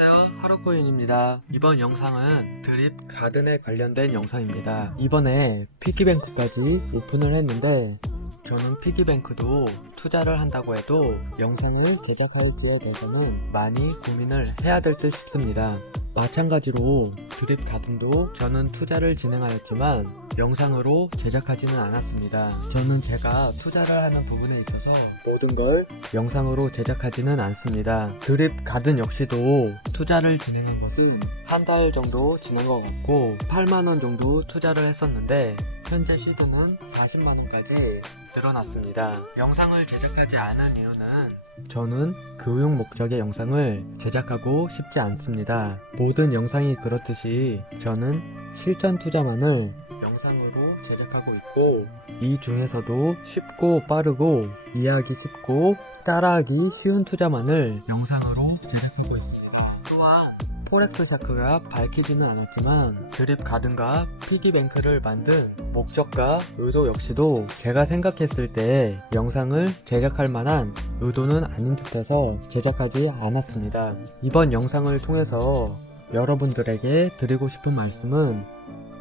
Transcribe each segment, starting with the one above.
안녕하세요. 하루코인입니다. 이번 영상은 드립 가든에 관련된 영상입니다. 이번에 피기뱅크까지 오픈을 했는데 저는 피기뱅크도 투자를 한다고 해도 영상을 제작할지에 대해서는 많이 고민을 해야 될 듯 싶습니다. 마찬가지로 드립 가든도 저는 투자를 진행하였지만 영상으로 제작하지는 않았습니다. 저는 제가 투자를 하는 부분에 있어서 모든 걸 영상으로 제작하지는 않습니다. 드립 가든 역시도 투자를 진행한 것은 한 달 정도 지난 것 같고 8만원 정도 투자를 했었는데 현재 시드는 40만원까지 늘어났습니다. 영상을 제작하지 않은 이유는 저는 교육 목적의 영상을 제작하고 싶지 않습니다. 모든 영상이 그렇듯이 저는 실전 투자만을 영상으로 제작하고 있고 이 중에서도 쉽고 빠르고 이해하기 쉽고 따라하기 쉬운 투자만을 영상으로 제작하고 있습니다. 또한 포렉스 샤크가 밝히지는 않았지만 드립 가든과 피기뱅크를 만든 목적과 의도 역시도 제가 생각했을 때 영상을 제작할 만한 의도는 아닌 듯해서 제작하지 않았습니다. 이번 영상을 통해서 여러분들에게 드리고 싶은 말씀은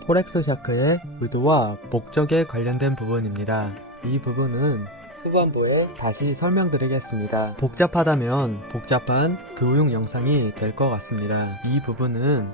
포렉스 샤크의 의도와 목적에 관련된 부분입니다. 이 부분은 후반부에 다시 설명드리겠습니다. 복잡하다면 복잡한 교육 영상이 될 것 같습니다. 이 부분은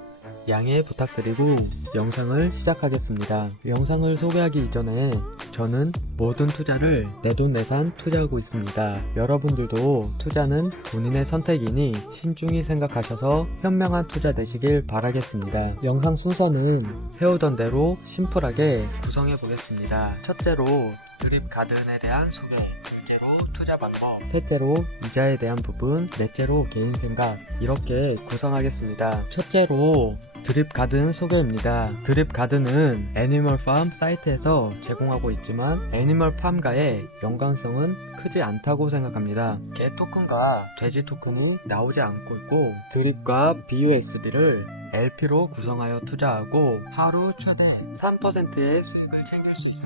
양해 부탁드리고 영상을 시작하겠습니다. 영상을 소개하기 이전에 저는 모든 투자를 내돈내산 투자하고 있습니다. 여러분들도 투자는 본인의 선택이니 신중히 생각하셔서 현명한 투자 되시길 바라겠습니다. 영상 순서는 해오던 대로 심플하게 구성해 보겠습니다. 첫째로 드립 가든에 대한 소개, 둘째로 투자 방법, 셋째로 이자에 대한 부분, 넷째로 개인 생각 이렇게 구성하겠습니다. 첫째로 드립 가든 소개입니다. 드립 가든은 애니멀 팜 사이트에서 제공하고 있지만 애니멀 팜과의 연관성은 크지 않다고 생각합니다. 개 토큰과 돼지 토큰이 나오지 않고 있고 드립과 BUSD를 LP로 구성하여 투자하고 하루 최대 3%의 수익을 챙길 수 있습니다.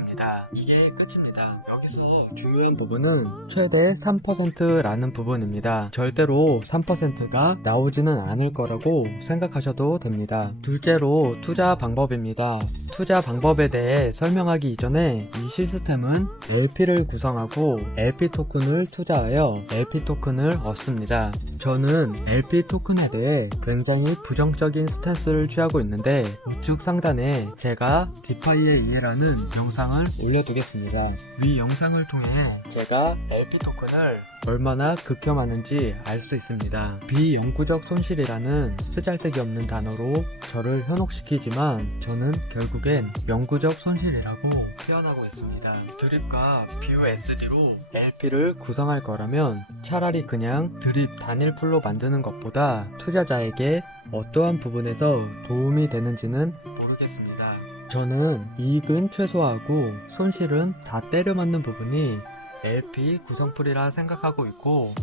이게 끝입니다. 여기서 중요한 부분은 최대 3%라는 부분입니다. 절대로 3%가 나오지는 않을 거라고 생각하셔도 됩니다. 둘째로 투자 방법입니다. 투자 방법에 대해 설명하기 이전에 이 시스템은 LP를 구성하고 LP 토큰을 투자하여 LP 토큰을 얻습니다. 저는 LP 토큰에 대해 굉장히 부정적인 스탠스를 취하고 있는데 우측 상단에 제가 디파이의 이해라는 영상을 올려두겠습니다. 위 영상을 통해 제가 LP 토큰을 얼마나 극혐하는지 알 수 있습니다. 비영구적 손실이라는 쓰잘데기 없는 단어로 저를 현혹시키지만 저는 결국엔 영구적 손실이라고 표현하고 있습니다. 드립과 BUSD로 LP를 구성할 거라면 차라리 그냥 드립 단일 풀로 만드는 것보다 투자자에게 어떠한 부분에서 도움이 되는지는 모르겠습니다. 저는 이익은 최소화하고 손실은 다 때려 맞는 부분이 LP 구성풀이라 생각하고 있고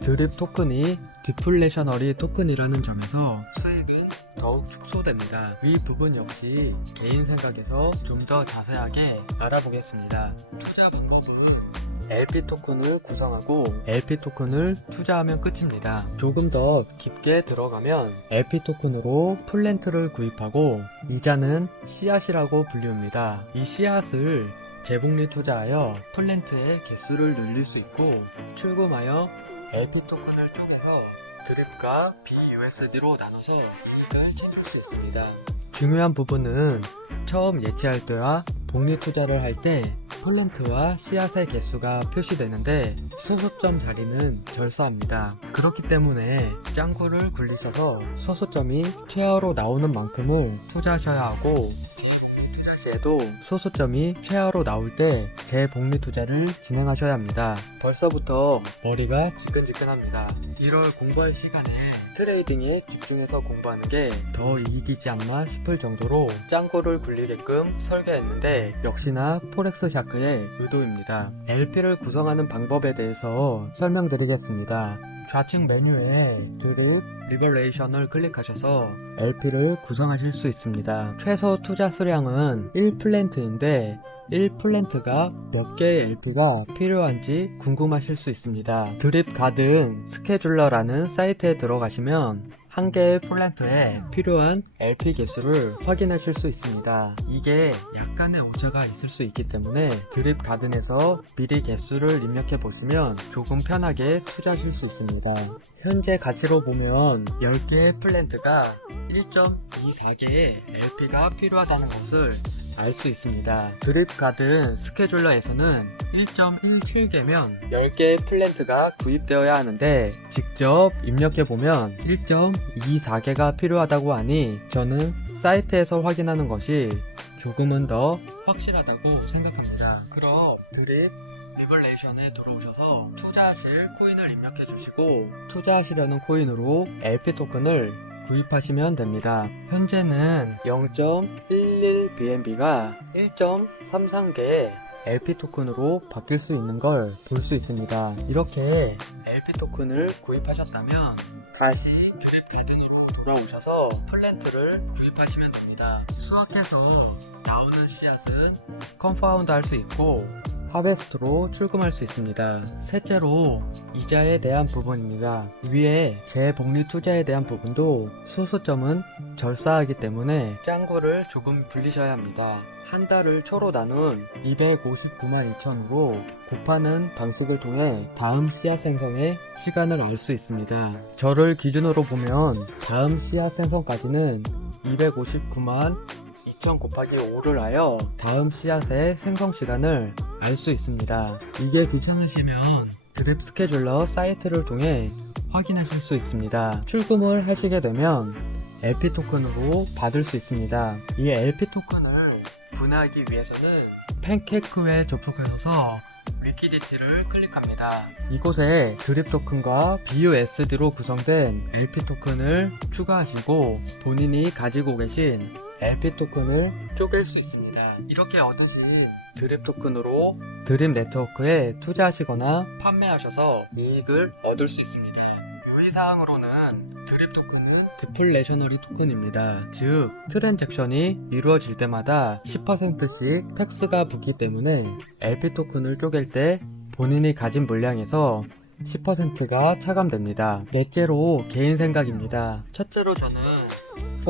드립 토큰이 디플레셔너리 토큰이라는 점에서 수익은 더욱 축소됩니다. 이 부분 역시 개인 생각에서 좀 더 자세하게 알아보겠습니다. 투자 방법은 LP 토큰을 구성하고 LP 토큰을 투자하면 끝입니다. 조금 더 깊게 들어가면 LP 토큰으로 플랜트를 구입하고 이자는 씨앗이라고 불리웁니다. 이 씨앗을 재복리 투자하여 플랜트의 개수를 늘릴 수 있고 출금하여 LP 토큰을 쪼개서 드립과 BUSD로 나눠서 수익을 챙길 수 있습니다. 중요한 부분은 처음 예치할 때와 복리 투자를 할때 플랜트와 씨앗의 개수가 표시되는데 소소점 자리는 절사합니다. 그렇기 때문에 짱구를 굴리셔서 소소점이 최하로 나오는 만큼을 투자하셔야 하고 시에도 소수점이 최하로 나올 때 재복리 투자를 진행하셔야 합니다. 벌써부터 머리가 지끈지끈합니다. 1월 공부할 시간에 트레이딩에 집중해서 공부하는 게 더 이익이지 않나 싶을 정도로 짱구를 굴리게끔 설계했는데 역시나 포렉스 샤크의 의도입니다. LP를 구성하는 방법에 대해서 설명드리겠습니다. 좌측 메뉴에 드립 리버레이션을 클릭하셔서 LP를 구성하실 수 있습니다. 최소 투자 수량은 1플랜트인데 1플랜트가 몇 개의 LP가 필요한지 궁금하실 수 있습니다. 드립 가든 스케줄러라는 사이트에 들어가시면 한 개의 플랜트에 필요한 LP 개수를 확인하실 수 있습니다. 이게 약간의 오차가 있을 수 있기 때문에 드립 가든에서 미리 개수를 입력해 보시면 조금 편하게 투자하실 수 있습니다. 현재 가치로 보면 10개의 플랜트가 1.24개의 LP가 필요하다는 것을 알 수 있습니다. 드립 가든 스케줄러에서는 1.17개면 10개의 플랜트가 구입되어야 하는데 직접 입력해보면 1.24개가 필요하다고 하니 저는 사이트에서 확인하는 것이 조금은 더 확실하다고 생각합니다. 그럼 드립 리블레이션에 들어오셔서 투자하실 코인을 입력해 주시고 투자하시려는 코인으로 LP 토큰을 구입하시면 됩니다. 현재는 0.11BNB가 1.33개의 LP 토큰으로 바뀔 수 있는 걸 볼 수 있습니다. 이렇게 LP 토큰을 구입하셨다면 다시 드립 가든으로 돌아오셔서 플랜트를 구입하시면 됩니다. 수확해서 나오는 씨앗은 컴파운드 할 수 있고 하베스트로 출금할 수 있습니다. 셋째로 이자에 대한 부분입니다. 위에 재복리 투자에 대한 부분도 소수점은 절사하기 때문에 짱구를 조금 불리셔야 합니다. 한 달을 초로 나눈 259만 2천으로 곱하는 방식을 통해 다음 씨앗 생성의 시간을 알 수 있습니다. 저를 기준으로 보면 다음 씨앗 생성까지는 259만 2천 곱하기 5를 하여 다음 씨앗의 생성 시간을 알 수 있습니다. 이게 귀찮으시면 드립 스케줄러 사이트를 통해 확인하실 수 있습니다. 출금을 하시게 되면 LP 토큰으로 받을 수 있습니다. 이 LP 토큰을 분해하기 위해서는 팬케이크에 접속하셔서 위키디티를 클릭합니다. 이곳에 드립 토큰과 BUSD로 구성된 LP 토큰을 추가하시고 본인이 가지고 계신 LP 토큰을 쪼갤 수 있습니다. 이렇게 얻으신 드립 토큰으로 드립 네트워크에 투자하시거나 판매하셔서 이익을 얻을 수 있습니다. 유의사항으로는 드립 토큰은 디플레셔너리 토큰입니다. 즉, 트랜잭션이 이루어질 때마다 10%씩 텍스가 붙기 때문에 LP 토큰을 쪼갤 때 본인이 가진 물량에서 10%가 차감됩니다. 넷째로 개인 생각입니다. 첫째로 저는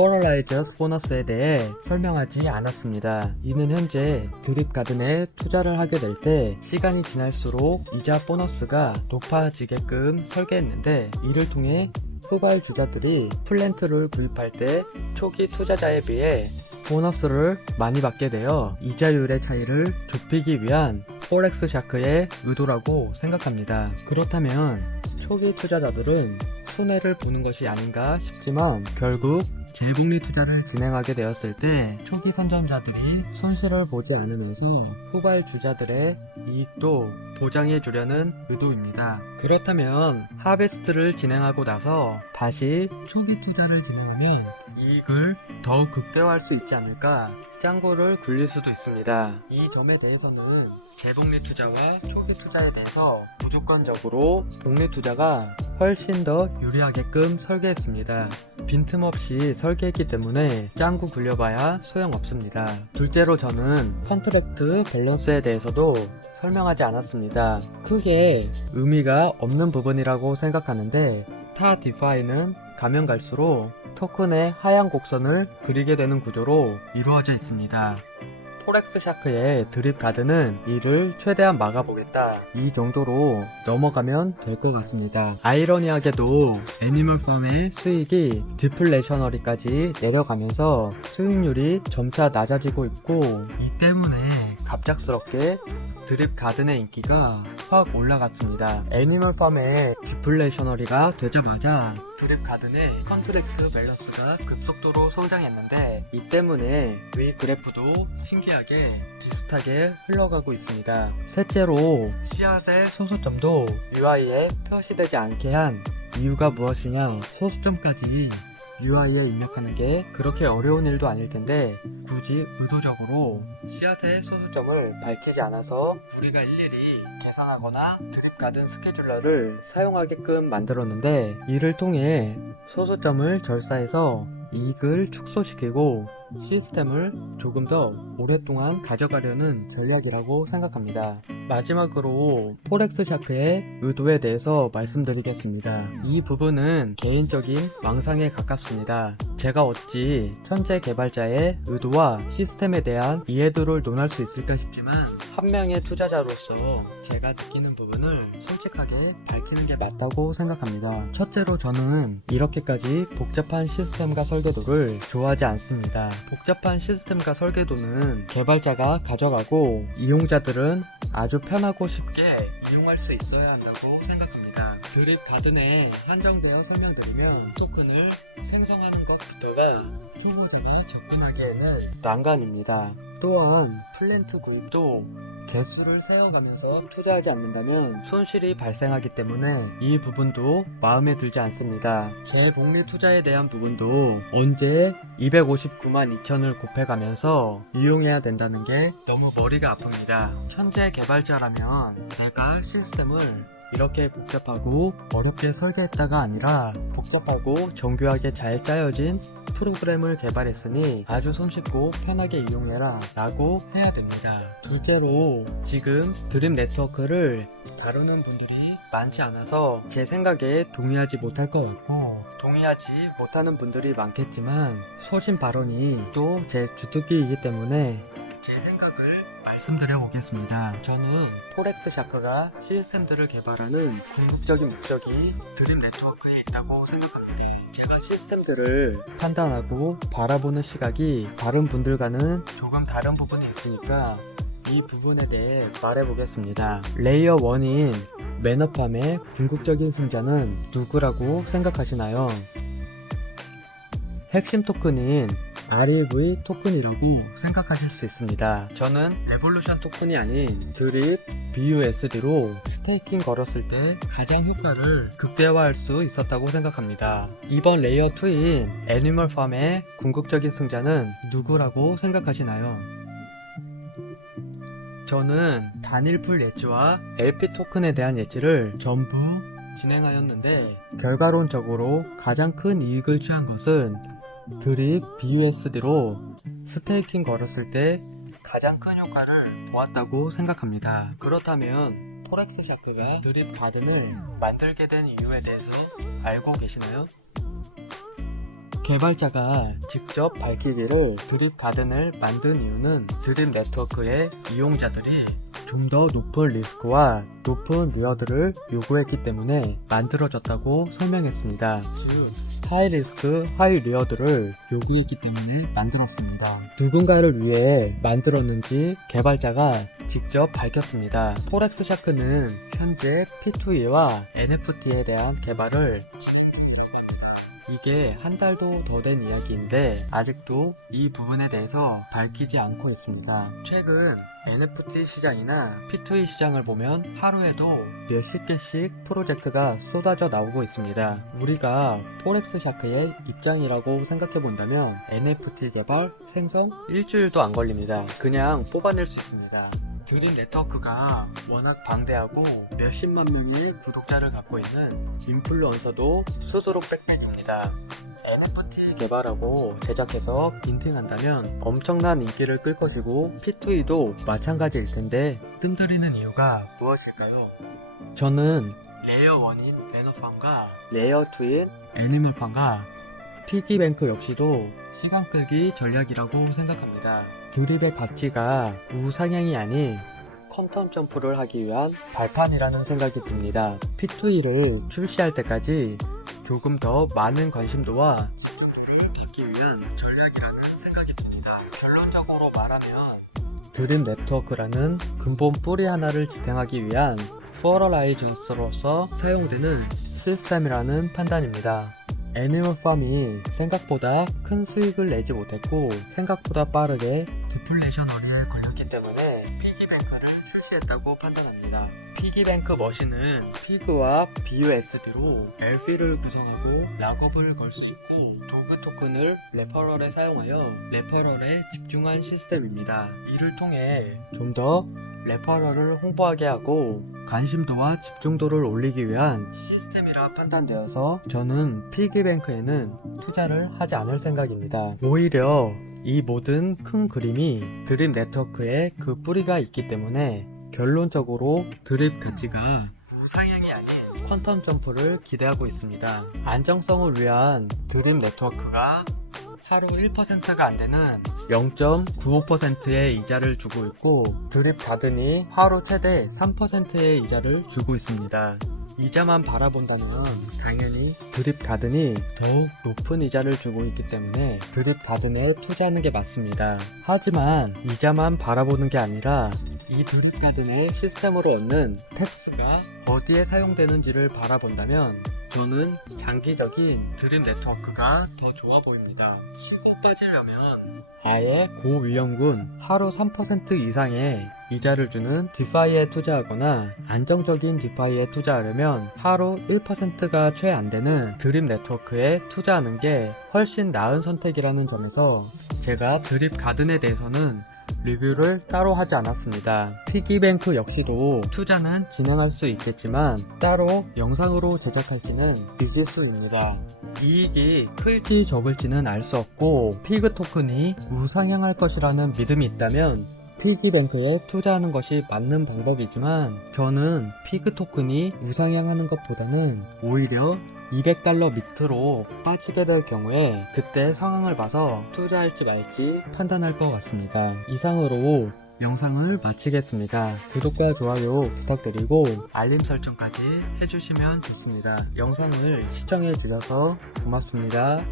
포럴라이저 보너스에 대해 설명하지 않았습니다. 이는 현재 드립 가든에 투자를 하게 될 때 시간이 지날수록 이자 보너스가 높아지게끔 설계했는데 이를 통해 후발 주자들이 플랜트를 구입할 때 초기 투자자에 비해 보너스를 많이 받게 되어 이자율의 차이를 좁히기 위한 포렉스 샤크의 의도라고 생각합니다. 그렇다면 초기 투자자들은 손해를 보는 것이 아닌가 싶지만 결국 재복리 투자를 진행하게 되었을 때 초기 선점자들이 손실을 보지 않으면서 후발 주자들의 이익도 보장해 주려는 의도입니다. 그렇다면 하베스트를 진행하고 나서 다시 초기 투자를 진행하면 이익을 더욱 극대화할 수 있지 않을까 짱구를 굴릴 수도 있습니다. 이 점에 대해서는 재복리 투자와 초기 투자에 대해서 무조건적으로 복리 투자가 훨씬 더 유리하게끔 설계했습니다. 빈틈없이 설계했기 때문에 짱구 굴려봐야 소용없습니다. 둘째로 저는 컨트랙트 밸런스에 대해서도 설명하지 않았습니다. 크게 의미가 없는 부분이라고 생각하는데 타 디파이는 가면 갈수록 토큰의 하향 곡선을 그리게 되는 구조로 이루어져 있습니다. 포렉스 샤크의 드립 가드는 이를 최대한 막아보겠다. 이 정도로 넘어가면 될 것 같습니다. 아이러니하게도 애니멀 팜의 수익이 디플레이셔너리까지 내려가면서 수익률이 점차 낮아지고 있고 이 때문에 갑작스럽게 드립 가든의 인기가 확 올라갔습니다. 애니멀 팜의 디플레이셔너리가 되자마자 드립 가든의 컨트랙트 밸런스가 급속도로 성장했는데 이 때문에 위 그래프도 신기하게 비슷하게 흘러가고 있습니다. 셋째로 씨앗의 소수점도 UI에 표시되지 않게 한 이유가 무엇이냐 소수점까지 UI에 입력하는 게 그렇게 어려운 일도 아닐 텐데 굳이 의도적으로 씨앗의 소수점을 밝히지 않아서 우리가 일일이 계산하거나 드립 가든 스케줄러를 사용하게끔 만들었는데 이를 통해 소수점을 절사해서 이익을 축소시키고 시스템을 조금 더 오랫동안 가져가려는 전략이라고 생각합니다. 마지막으로 포렉스 샤크의 의도에 대해서 말씀드리겠습니다. 이 부분은 개인적인 망상에 가깝습니다. 제가 어찌 천재 개발자의 의도와 시스템에 대한 이해도를 논할 수 있을까 싶지만 한 명의 투자자로서 제가 느끼는 부분을 솔직하게 밝히는 게 맞다고 생각합니다. 첫째로 저는 이렇게까지 복잡한 시스템과 설계도를 좋아하지 않습니다. 복잡한 시스템과 설계도는 개발자가 가져가고 이용자들은 아주 편하고 쉽게 이용할 수 있어야 한다고 생각합니다. 드립 가든에 한정되어 설명드리면 토큰을 생성하는 것부터가 사용자가 접근하기에는 난관입니다. 또한 플랜트 구입도 개수를 세어가면서 투자하지 않는다면 손실이 발생하기 때문에 이 부분도 마음에 들지 않습니다. 재복리 투자에 대한 부분도 언제 259만 2천을 곱해가면서 이용해야 된다는 게 너무 머리가 아픕니다. 현재 개발자라면 내가 시스템을 이렇게 복잡하고 어렵게 설계했다가 아니라 복잡하고 정교하게 잘 짜여진 프로그램을 개발했으니 아주 손쉽고 편하게 이용해라 라고 해야 됩니다. 둘째로 지금 드림 네트워크를 다루는 분들이 많지 않아서 제 생각에 동의하지 못할 것 같고 동의하지 못하는 분들이 많겠지만 소신 발언이 또 제 주특기이기 때문에 제 생각을 말씀드려 보겠습니다. 저는 포렉스 샤크가 시스템들을 개발하는 궁극적인 목적이 드림 네트워크에 있다고 생각합니다. 제가 시스템들을 판단하고 바라보는 시각이 다른 분들과는 조금 다른 부분이 있으니까 이 부분에 대해 말해보겠습니다. 레이어 1인 매너팜의 궁극적인 승자는 누구라고 생각하시나요? 핵심 토큰인 REV 토큰이라고 생각하실 수 있습니다. 저는 레볼루션 토큰이 아닌 드립 BUSD로 스테이킹 걸었을 때 가장 효과를 극대화할 수 있었다고 생각합니다. 이번 레이어 2인 애니멀 팜의 궁극적인 승자는 누구라고 생각하시나요? 저는 단일풀 예치와 LP 토큰에 대한 예치를 전부 진행하였는데 결과론적으로 가장 큰 이익을 취한 것은 드립 BUSD로 스테이킹 걸었을 때 가장 큰 효과를 보았다고 생각합니다. 그렇다면 포렉스 샤크가 드립 가든을 만들게 된 이유에 대해서 알고 계시나요? 개발자가 직접 밝히기를 드립 가든을 만든 이유는 드립 네트워크의 이용자들이 좀 더 높은 리스크와 높은 리워드를 요구했기 때문에 만들어졌다고 설명했습니다. 즉, 하이 리스크, 하이 리워드를 요구했기 때문에 만들었습니다. 누군가를 위해 만들었는지 개발자가 직접 밝혔습니다. 포렉스 샤크는 현재 P2E와 NFT에 대한 개발을 이게 한 달도 더 된 이야기인데 아직도 이 부분에 대해서 밝히지 않고 있습니다. 최근 NFT 시장이나 P2E 시장을 보면 하루에도 몇십 개씩 프로젝트가 쏟아져 나오고 있습니다. 우리가 포렉스 샤크의 입장이라고 생각해 본다면 NFT 개발 생성 일주일도 안 걸립니다. 그냥 뽑아낼 수 있습니다. 드림 네트워크가 워낙 방대하고 몇십만 명의 구독자를 갖고 있는 인플루언서도 수두룩 빽빽입니다. NFT 개발하고 제작해서 빈팅한다면 엄청난 인기를 끌 것이고 P2E도 마찬가지일 텐데 뜸들이는 이유가 무엇일까요? 저는 레이어 1인 매너팜과 레이어 2인 애니멀팜과 피기뱅크 역시도 시간 끌기 전략이라고 생각합니다. 드립의 가치가 우상향이 아닌 퀀텀 점프를 하기 위한 발판이라는 생각이 듭니다. P2E를 출시할 때까지 조금 더 많은 관심도와 받기 위한 전략이라는 생각이 듭니다. 결론적으로 말하면 드림 네트워크라는 근본 뿌리 하나를 지탱하기 위한 포러라이저스로서 사용되는 시스템이라는 판단입니다. 애니멀 팜이 생각보다 큰 수익을 내지 못했고 생각보다 빠르게 디플레이션어리에 걸렸기 때문에 피기뱅크를 출시했다고 판단합니다. 피기뱅크 머신은 피그와 BUSD로 LP를 구성하고 락업을 걸 수 있고 도구 토큰을 레퍼럴에 사용하여 레퍼럴에 집중한 시스템입니다. 이를 통해 좀 더 레퍼럴을 홍보하게 하고 관심도와 집중도를 올리기 위한 시스템이라 판단되어서 저는 피기뱅크에는 투자를 하지 않을 생각입니다. 오히려 이 모든 큰 그림이 드림 네트워크에 그 뿌리가 있기 때문에 결론적으로 드립 가치가 우상향이 아닌 퀀텀 점프를 기대하고 있습니다. 안정성을 위한 드립 네트워크가 하루 1%가 안 되는 0.95%의 이자를 주고 있고 드립 가든이 하루 최대 3%의 이자를 주고 있습니다. 이자만 바라본다면 당연히 드립 가든이 더욱 높은 이자를 주고 있기 때문에 드립 가든에 투자하는 게 맞습니다. 하지만 이자만 바라보는 게 아니라 이 드립 가든의 시스템으로 얻는 탭스가 어디에 사용되는지를 바라본다면 저는 장기적인 드립 네트워크가 더 좋아 보입니다. 수고 빠지려면 아예 고위험군 하루 3% 이상의 이자를 주는 디파이에 투자하거나 안정적인 디파이에 투자하려면 하루 1%가 채안 되는 드립 네트워크에 투자하는 게 훨씬 나은 선택이라는 점에서 제가 드립 가든에 대해서는 리뷰를 따로 하지 않았습니다. 피기뱅크 역시도 투자는 진행할 수 있겠지만 따로 영상으로 제작할지는 미지수입니다. 이익이 클지 적을지는 알 수 없고 피그 토큰이 우상향할 것이라는 믿음이 있다면 피기뱅크에 투자하는 것이 맞는 방법이지만 저는 피그 토큰이 우상향하는 것보다는 오히려 200달러 밑으로 빠지게 될 경우에 그때 상황을 봐서 투자할지 말지 판단할 것 같습니다. 이상으로 영상을 마치겠습니다. 구독과 좋아요 부탁드리고 알림 설정까지 해주시면 좋습니다. 영상을 시청해 주셔서 고맙습니다.